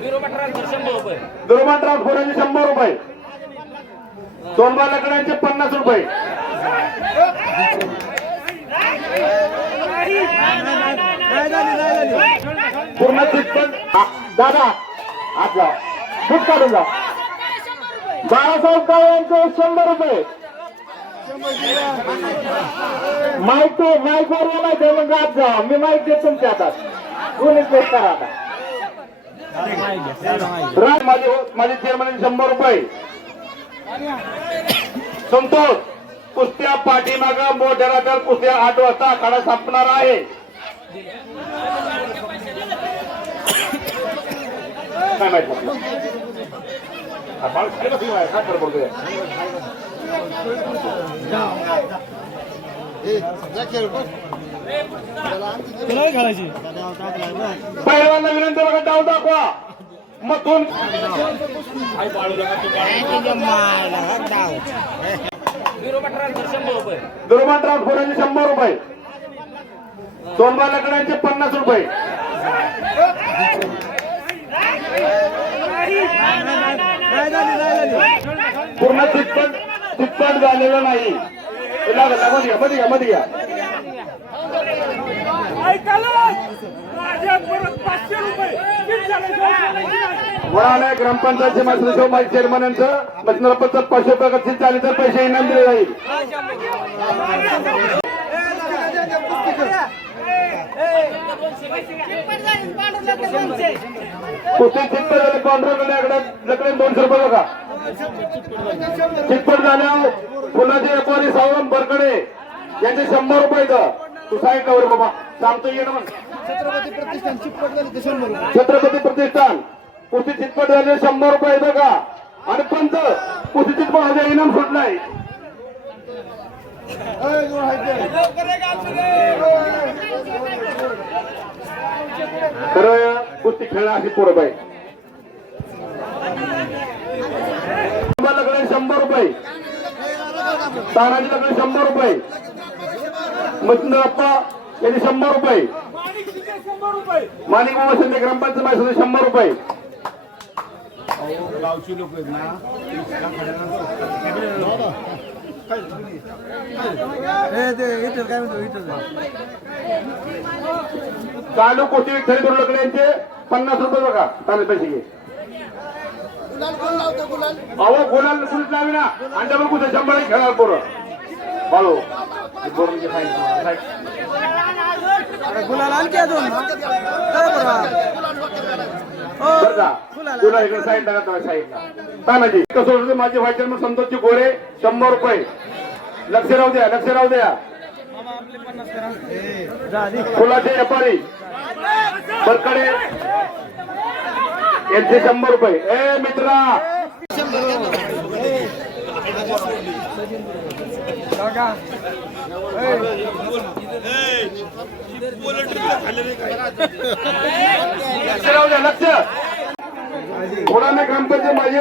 दुर्मा ट्रान्सपोर्टचे शंभर रुपये. दोनबा लकड्यांचे पन्नास रुपये. पूर्ण चितपट दादा आता खूप काढून जा. बाळासाहेब काळे यांचे शंभर रुपये. माहिती माईक वर येणार ते मग आत जा. मी माईक देतो तुमच्या हातात कोणी करा आता. माझे माझे हो- शंभर रुपये. संतोष कुस्त्या पाठीमाग मोठ्या रात्र कुस्त्या आठ वाजता आखाडा संपणार आहे. काय हा, बाळ खाली विनंती बघा डाव दाखवा. मग मधून दुर्मा ट्रान्सपोर्टचे शंभर रुपये. सोनबा लकड्यांचे पन्नास रुपये. पूर्ण तिप्पट तिप्पट झालेलं नाही. मध्ये मध्ये मध्ये घ्या वळालय ग्रामपंचायतचे मात्र शिव माई चेअरमन यांचं मशिनरपत्र पाचशे रुपये कथित झाले तर पैसे इनाम दिले जाईल. कुस्ती चित्त झाले कॉन्ट्रोल लकडे दोनशे रुपये बघा. चितपट झाल्यावर फुलाचे व्यापारी सावरम बरकडे यांचे शंभर रुपये तू सांग का बरं बाबा? सांगतो ये ना छत्रपती प्रतिष्ठान चिपट झाली शंभर. छत्रपती प्रतिष्ठान कुस्ती चितपट झाले शंभर रुपये इथं का? आणि पंच कुस्ती चितपट माझ्या इनाम सुटलाय. खरं कुस्ती खेळणं अशी पोरं पाहिजे शंभर रुपये. तानाजी लकडे शंभर रुपये. मच्छिंद्रप्पा यांनी शंभर रुपये. माणिक बाबा शिंदे ग्रामपंचायत शंभर रुपये. ए, चालू कोटी विठ्ठल दुर्लकडे यांचे. पन्नास रुपये बघा ताने पैसे घे गुलाल कोण लावतो गुलाल अहो गोलाल? सुट लावी ना. अंड्यावर कुठे शंभर एक खेळणार पोरं. हॅलो पोरं म्हणजे. अरे गुलाल आणखी अजून. काय बरं बरं का तुला इकडे साईड टाका तानाजी कसं माझे व्हाईस चेअरमन संतोषजी गोरे शंभर रुपये. लक्ष राहू द्या लक्ष राहू द्या. फुलाचे व्यापारी. बरकडे यांचे शंभर रुपये. ए मित्रा. लक्ष कोणाने द्या लक्ष. ग्रामपंचायत माझे.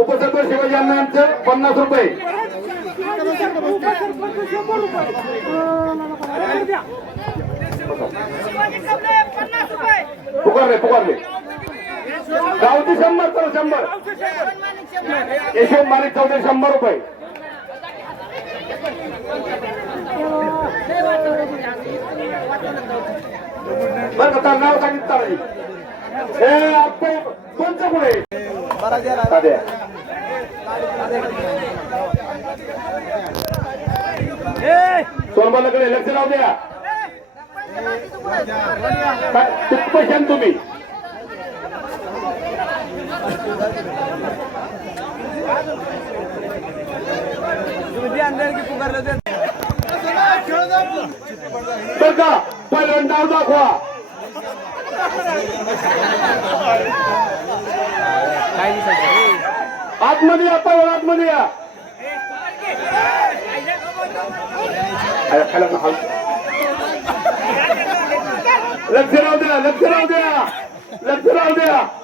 उपसरपंच शिवाजी यांना यांचं पन्नास रुपये. पुकारले पुकारले गावची शंभर तर शंभर. यशवंत मालिक चौधरी शंभर रुपये. बरं का नाव सांगितलं हे आपण कोणतं पुढे? साध्या सोनबालाकडे लक्ष लावू द्या. काय किती पैसे तुम्ही? का पहिलं नाव दाखवा आतमध्ये या पहिलं आतमध्ये. या. लक्ष राहू द्या लक्ष राहू द्या. लक्ष राहू द्या.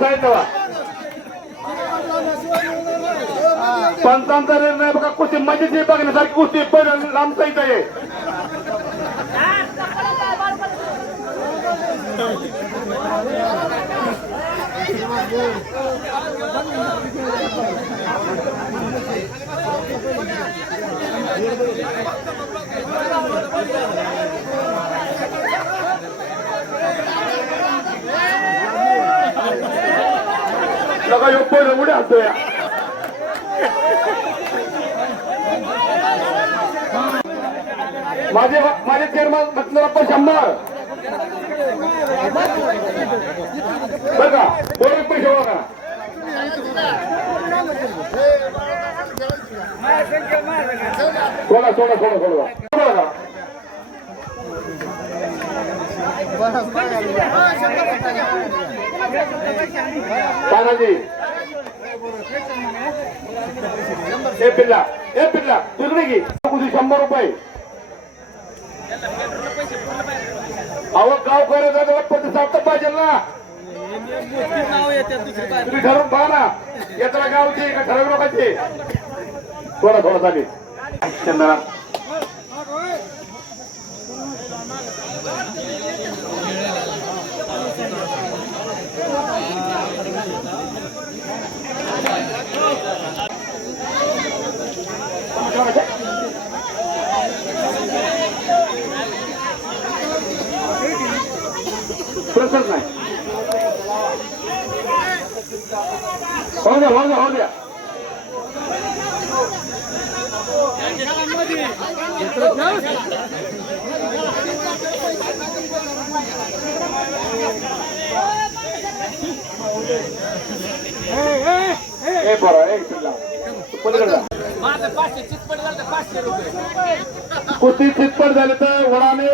صحيح اٿو سنت ڪرسي مزي جي پڪ ڪجهه صحيح लगा ह्यो पहिलं उड्या हसतोय माझे माझे चेअरमॅन म्हटलं शंभर. बर का बोल पैसे बघा सोडा सोडा सोडा सोडा सोडा का तानाजी ए पिल्ला ए पिल्ला तिकडे घे तुझी शंभर रुपये अहो गाव करायचा प्रतिसाद तर पाहिजे ना. तुम्ही ठरवून पहा ना. यात्रा गावची का ठराविक लोकांचे? थोडा थोडा चालेल. द्या हो द्या हो द्या. बरं जा. कुस्ती चितपट झाले तर वडाने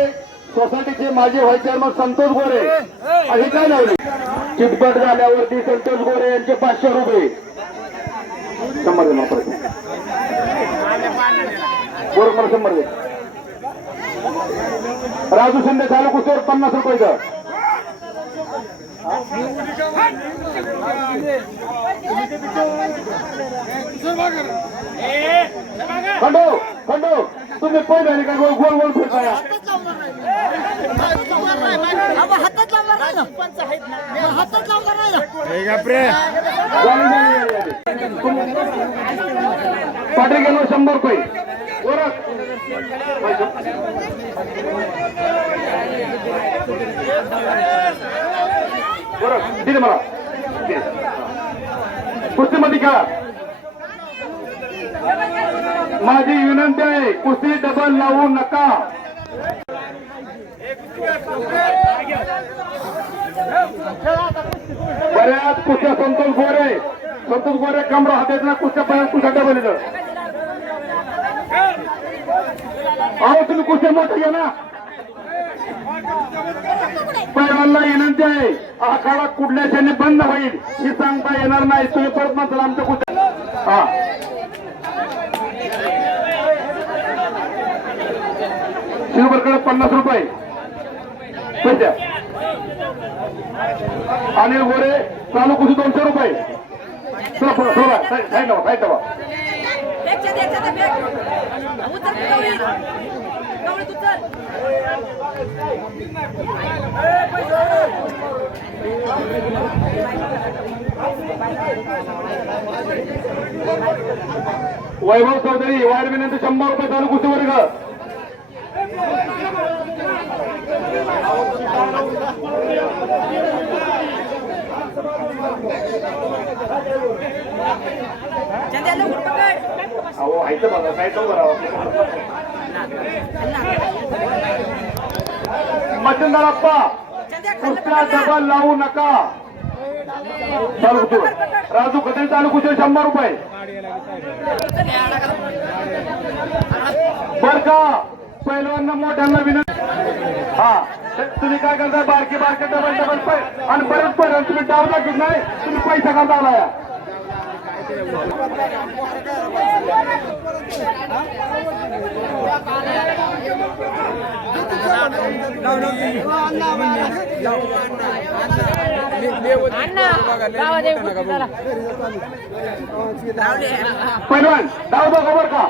सोसायटीचे माजी व्हाईस चेअरमन संतोष गोरे. असे काय लावले? चितपट झाल्यावरती संतोष गोरे यांचे पाचशे रुपये. शंभर दे मला परत. गोरे शंभर दे. राजू शिंदे चालू कुस्तीवर पन्नास रुपये का खंडो खंडो तुम्ही पहिले काय गोल गोल फिरताय. फिरताय हातात लावणार नाही ना. हातात लावणार नाही ना. पाटील गेलो शंभर रुपये. बरं दिले मला. दे. कुस्तीमध्ये खेळा. माझी विनंती आहे कुस्ती डबल लावू नका. बऱ्याच कुस्त्या संतोष गोरे? संतोष गोरे कमरा हातात ना कुस्त्या बऱ्याच कुस्त्या डबल अहो तुम्ही कुस्त्या मोठे घ्या ना? पैलवानला विनंती आहे आखाडा काळा कुठल्या क्षणी बंद होईल ही सांगता येणार नाही. तुम्ही परत म्हणताल आमच्या कुठे? हा. शिवभरकडे पन्नास रुपये. पैसे अनिल गोरे चालू कुठे दोनशे रुपये? चला साईड लावा साईड लावा वैभव चौधरी वाढ विनंती शंभर रुपये चालू कुस्ती वर्ग अहो बघा साईड लावा मच्छिंदर नका. चालू राजू कधी चालू कुस्ती शंभर रुपये. बर का? पहिलवांना मोठ्यांना विनंती हा तुम्ही काय करताय? बारके बारके डबल डबल पै आणि बरेच पर्यंत तुम्ही डाव लागत नाही तुम्ही पैसा करता आला या पहिलवान डाव बघा बरं का.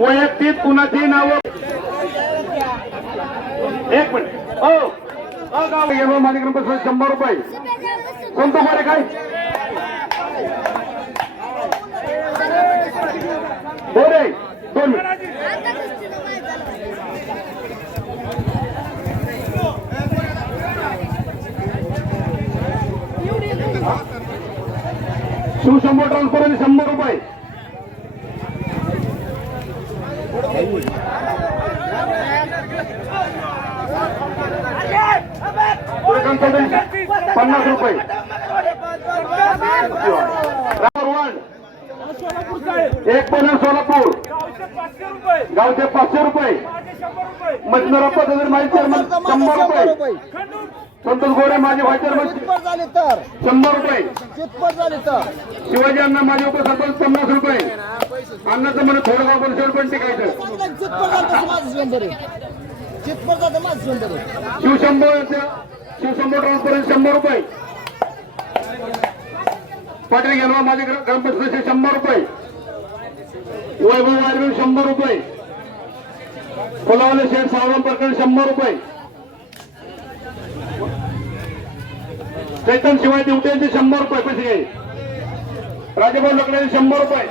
वैयक्तिक कुणाची नाव? एक मिनिट. हो हो गाव गेलो माझ्या शंभर रुपये. कोणतं बरं काय? बोरे दोन मिनिट शिवशंभर ट्रान्सफर शंभर रुपये पुढे कन्सल्टन्सी पन्नास रुपये रावर वन एक पन्नास सोलापूर गावचे पाचशे रुपये. पद्धती माझे चेअरमन शंभर रुपये. संतोष गोरे माझे व्हाईस चेअरमन झाले तर. शंभर रुपये. चितपट झाले तर. शिवाजी अण्णा माझे उपसरपंच पन्नास रुपये. अण्णाचं म्हणे थोडं गाव पण पण टिकायचं. शिवशंभर शिवशंभर ट्रान्सपरन्स शंभर रुपये. पाटील गेलो माझे ग्र- ग्रामपंचायतीचे शंभर रुपये. वैभव वाजवे शंभर रुपये. फुलावले शेठ सावरम प्रकरण शंभर रुपये. चैतन शिवाय दिवट्यांचे शंभर रुपये पैसे घे. राजेभाऊ लकड्याचे शंभर रुपये.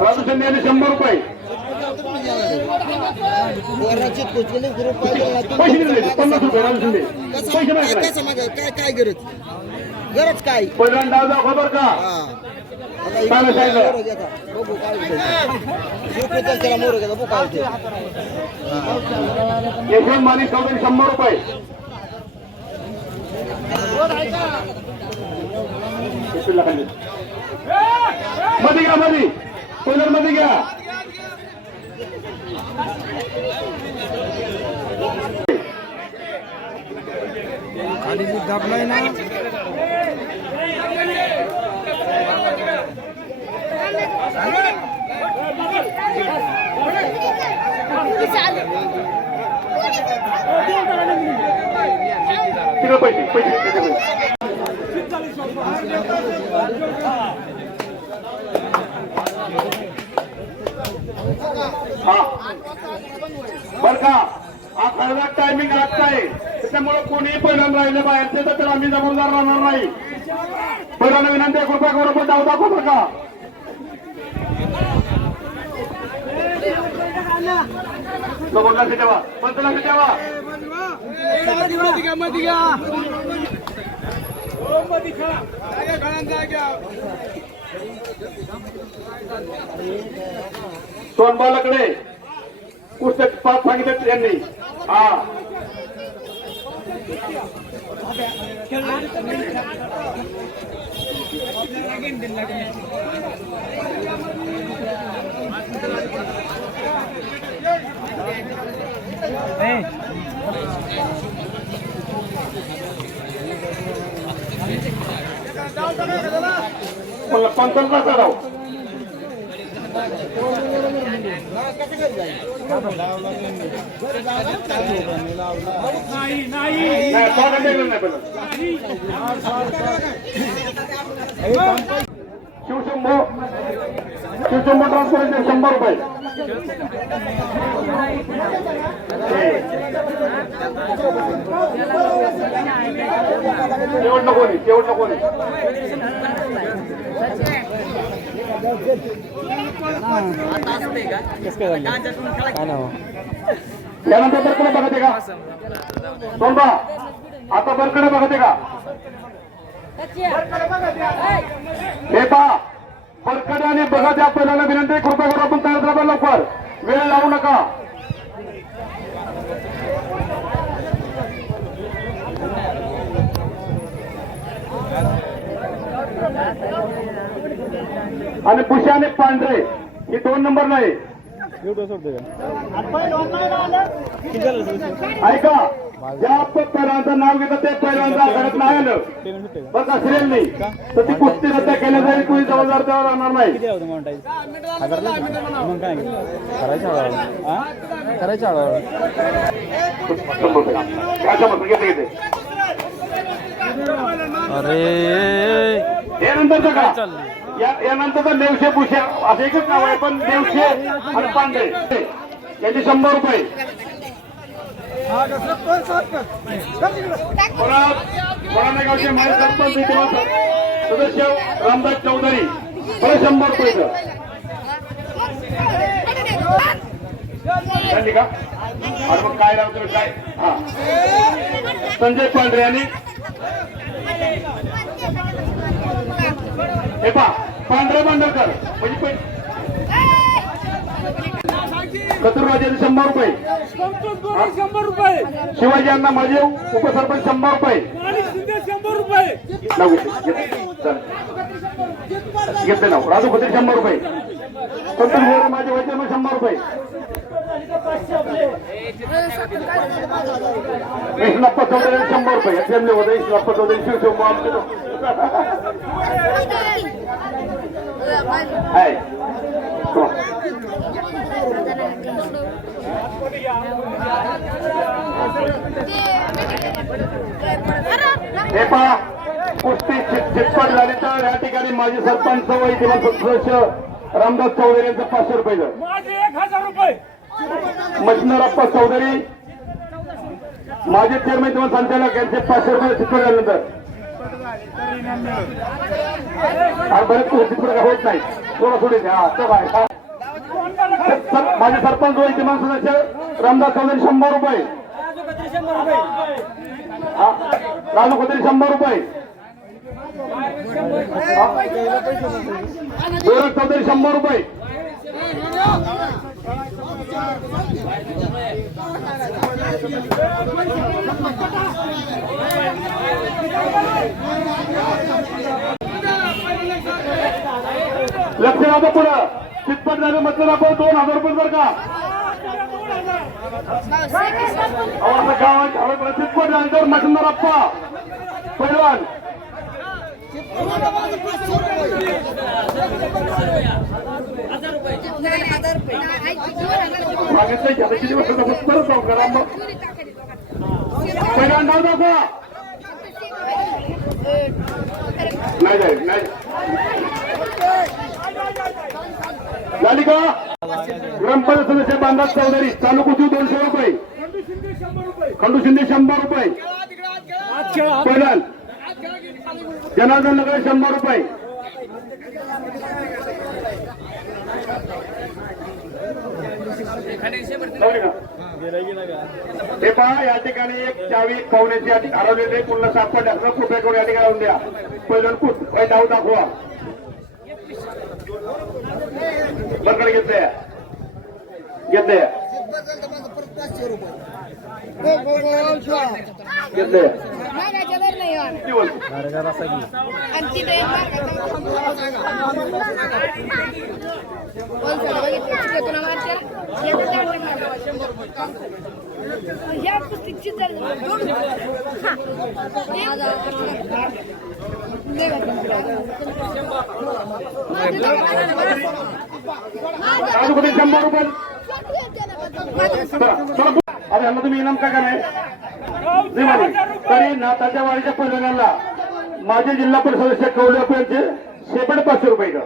राजू शिंदे यांनी शंभर रुपये. पैसे दिले पन्नास रुपये राजू शिंदे. पैसे नाही काय गरज? गरज काय? पहिल्यांदा डाव दाखवा बरं का? हा आता चालेल, इकडे चालेल. मोरं घेता. बघू काय होतंय. शिवपुत्र त्याला मोरं घेता, बघू काय होतंय. यशवंत मालिक चौधरी शंभर रुपये मध्ये घ्या मध्ये पहिल्या मध्ये घ्या तिकडे पैसे पैसे तिकडे पैसे हा बर का? हा खरला टायमिंग आजचा आहे त्याच्यामुळे कोणीही परिणाम राहिले बाहेरचे तर आम्ही जबाबदार राहणार नाही पहिल्यांदा विनंती कृपया करून पण डाव दाखवा का का ठेवा. पंच ठेवा. सोनबालाकडे पुस्तक पाच सांगितले त्यांनी हा. मला पंचावन्न राव नाही शिवशंभो शिवशंभो ट्रान्सफर शंभर रुपये. शेवट नको नाही त्यानंतर बरकडे बघते का? सोनबा आता बरकडे बघते का? बघा विनंती आहे, कृपया करून आपण तयार राहा लवकर. वेळ लावू नका. आणि पुशा आणि पांढरे ही दोन नंबर नाही. ऐका. ज्या पहिलवानचं नाव घेतं ते पहिलवानचं आघाडीत नाही आलं. बस असेल नाही. तर ती कुस्ती रद्द केल्या जाईल कोणी जबाबदार त्यावर राहणार नाही. हे? नंतरचं का या यानंतरचं नेवशे भुशे असं एकच नाव आहे पण नेवशे आणि पांढरे. याचे शंभर रुपये. परत माजी सरपंच सदस्य रामदास चौधरी शंभर रुपये झाली का मग काय राहतो काय हा संजय पांढरे यांनी हे पा पांढरे बांधरकर म्हणजे पण कतुरराजे शंभर रुपये। शंभर रुपये। शिवाजी अण्णा माझे उपसरपंच शंभर रुपये। आणि शिंदे शंभर रुपये। नाव घेते. घेते. चल. घेते नाव राजू खोते शंभर रुपये. संतोष गोरे माझे वैद्य मग शंभर रुपये. विष्णप्पा चौधरी शंभर रुपये. असेंब्ली होते विष्णप्पा चौधरी शिवशिव आहे हे पहा कुस्ती चित- चितपट झाली तर या ठिकाणी माजी सरपंच व इतिहास सदस्य रामदास चौधरी यांचं पाचशे रुपये दर. माझे एक हजार रुपये. मशनरप्पा चौधरी माजी चेअरमन किंवा संचालक यांचे पाचशे रुपये चितपट झाल्यानंतर बरेच चितपट होत नाही. थोडं थोडी. सर- माझे सरपंच व किमान सदस्य रामदास चौधरी शंभर रुपये. राजू खोतरी शंभर रुपये. गोरख चौधरी शंभर रुपये. लक्ष राहा पुढं. चितपट झालं म्हटलं आपण दोन हजार रुपये बरं का. अहो, असं गाव आहे, गावात अप्पा पैलवान मागितलं किती वर्ष परत जाऊ करा मग नाव दाखवा. नाही नाही. झाली ग्रामपंचायत सदस्य बांधात चौधरी चालू कुठे दोनशे रुपये? खंडू शिंदे शंभर रुपये. पैलवान जनार्दन नगर शंभर रुपये. हे पहा या ठिकाणी एक चावी पाहुण्याची हरवलेले पूर्ण सापडल्या. असं कृपया करून या ठिकाणी लावून द्या. पहिलं कुठ? काही दाखवा. बरकडे घेतले घेतले घेतले दिवस या पुस्तकची तर आज कुठे शंभर रुपये. अरे यांना तुम्ही इनाम काय नाही तरी नाताच्या वाडीच्या पहिल्यांदा माझे जिल्हा परिषद सदस्य कवले यांचे शेपट पाचशे रुपये का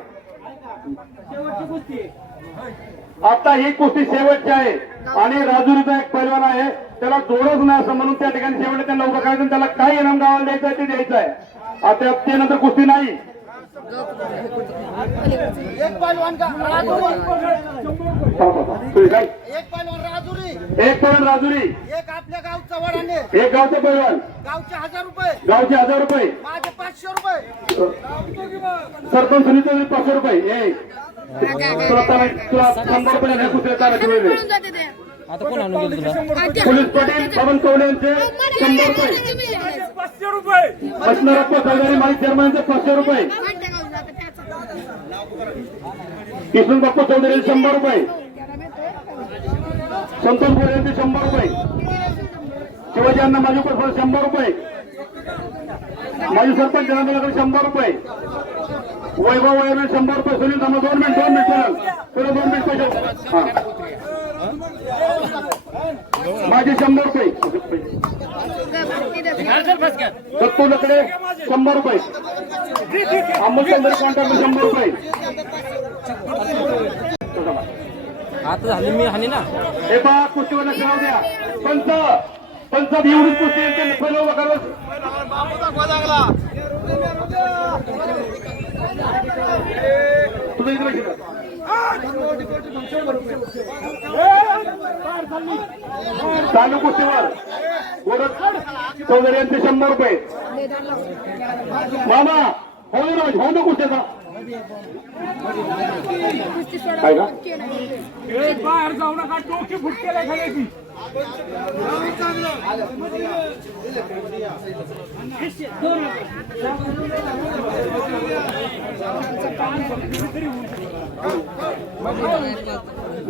आता ही कुस्ती शेवटची आहे आणि राजुरीचा एक पैलवान आहे. त्याला जोडच नाही असं म्हणून त्या ठिकाणी शेवट त्यांना उभं करायचं त्याला काय इनाम गावाला द्यायचं आहे ते द्यायचं आहे. आता ते नंतर कुस्ती नाही. एक पैलवान का? एक पैलवान राजुरी. एक पैलवान राजुरी एक आपल्या गावचा वडाने. एक गावचे पैलवान गावचे हजार रुपये. गावचे हजार रुपये. माझे पाचशे रुपये. सरपंच सुनीता पाचशे रुपये. तुला शंभर नाही कुठे. पोलीस पाटील पवन कवले यांचे शंभर रुपये. पाचशे रुपये. चौधरी माजी चेअरमनचे पाचशे रुपये. किशन बाप्पा चौधरी शंभर रुपये. संतोष गोरे यांचे शंभर रुपये. शिवाजी अण्णा माझी पण शंभर रुपये. माजी सरपंच जनार्दनाकडे शंभर रुपये. वैभव वैभव शंभर रुपये. सुनील दोन मिनिट दोन मिनिट चला दोन मिनिट पैसे. हा. माझे शंभर रुपये. दत्तू लकडे शंभर रुपये. अमोल चंद्र कॉन्टॅक्ट शंभर रुपये. आता झाली मी हानी ना. हे पहा कुस्तीवर लक्ष राहू द्या. पंच पंच एवढीच कुस्ती इकडे लक्ष द्या. चालू कुस्तीवर गोरख चौधरी यांचे शंभर रुपये. मामा हो ना हो ना काय का? बाहेर जाऊ नका डोकी फुटकेला खाण्याची.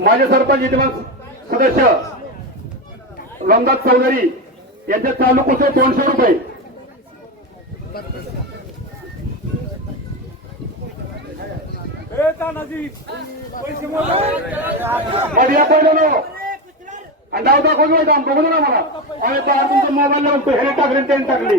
माझे सरपंच विद्यमान सदस्य रामदास चौधरी यांच्या चालू कुस्त्या दोनशे रुपये. ए तानाजी आणि नाव दाखवून बघू ना मला अरे तुमचा मोबाईल लावून हे टाकले त्यांनी टाकली.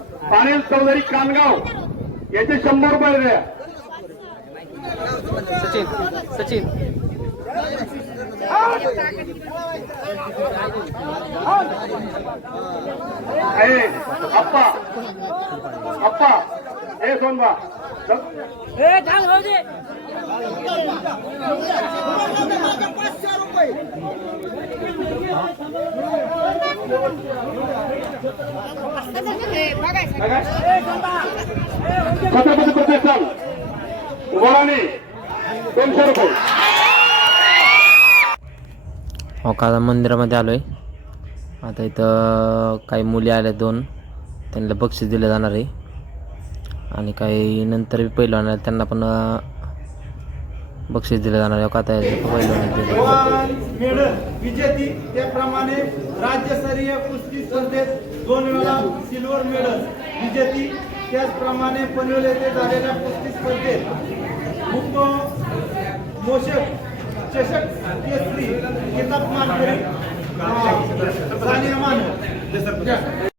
पाणी चौधरी कानगाव याचे शंभर रुपये द्या. सचिन सचिन. अप्पा अप्पा हे सोनबा. ए थांब छत्रपती प्रतिष्ठान दोनशे रुपये मंदिरामध्ये आलो आहे आता इथं काही मुली आल्या दोन. त्यांना बक्षीस दिलं जाणार आहे. आणि काही नंतर पहिलं आहेत. त्यांना पण बक्षीस दिलं जाणार आहे मेडल विजेती त्याप्रमाणे राज्यस्तरीय कुस्ती स्पर्धेत दोन वेळा सिल्वर मेडल विजेती त्याचप्रमाणे पनवेल येथे झालेल्या कुस्ती स्पर्धेत मुक्त मोशक चषक केसरी किताब मानकरी सानिया मानव